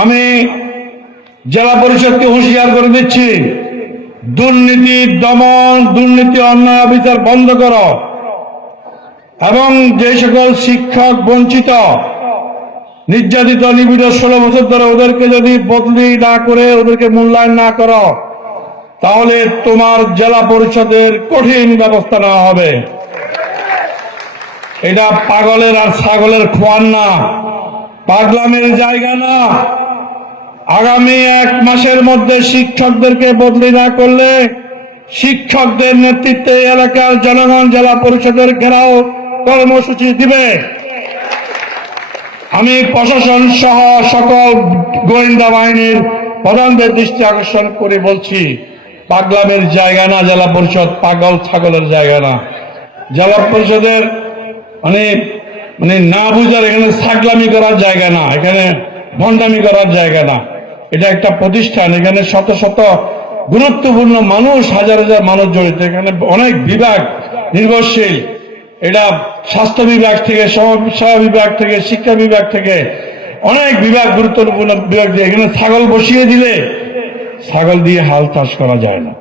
আমি জেলা পরিষদকে হুঁশিয়ার করে দিচ্ছি, দুর্নীতি, দমন, দুর্নীতি, অন্যায় বিচার বন্ধ করো। এবং যে সকল শিক্ষক বঞ্চিত, নির্যাতিত, নিবিড় ষোলো বছর ধরে ওদেরকে যদি বদলি না করে, ওদেরকে মূল্যায়ন না করো, তাহলে তোমার জেলা পরিষদের কঠিন ব্যবস্থা নেওয়া হবে। এটা পাগলের আর ছাগলের খোয়ান না, পাগলামের জায়গা না। আগামী এক মাসের মধ্যে শিক্ষকদেরকে বদলি না করলে শিক্ষকদের নেতৃত্বে এলাকার জনগণ, জেলা পরিষদের ঘেরাও কর্মসূচি দিবে। আমি প্রশাসন সহ সকল গোয়েন্দা বাহিনীর প্রধানদের দৃষ্টি আকর্ষণ করে বলছি, পাগলামের জায়গা না, জেলা পরিষদ পাগল ছাগলের জায়গা না। জেলা পরিষদের মানে মানে না বুঝার এখানে ছাগলামি করার জায়গা না, এখানে ভণ্ডামি করার জায়গা না। এটা একটা প্রতিষ্ঠান, এখানে শত শত গুরুত্বপূর্ণ মানুষ, হাজার হাজার মানুষ জড়িত। এখানে অনেক বিভাগ নির্ভরশীল। এটা স্বাস্থ্য বিভাগ থেকে সমাজসেবা বিভাগ থেকে, শিক্ষা বিভাগ থেকে অনেক বিভাগ গুরুত্বপূর্ণ বিভাগ দিয়ে এখানে ছাগল বসিয়ে দিলে ছাগল দিয়ে হাল চাষ করা যায় না।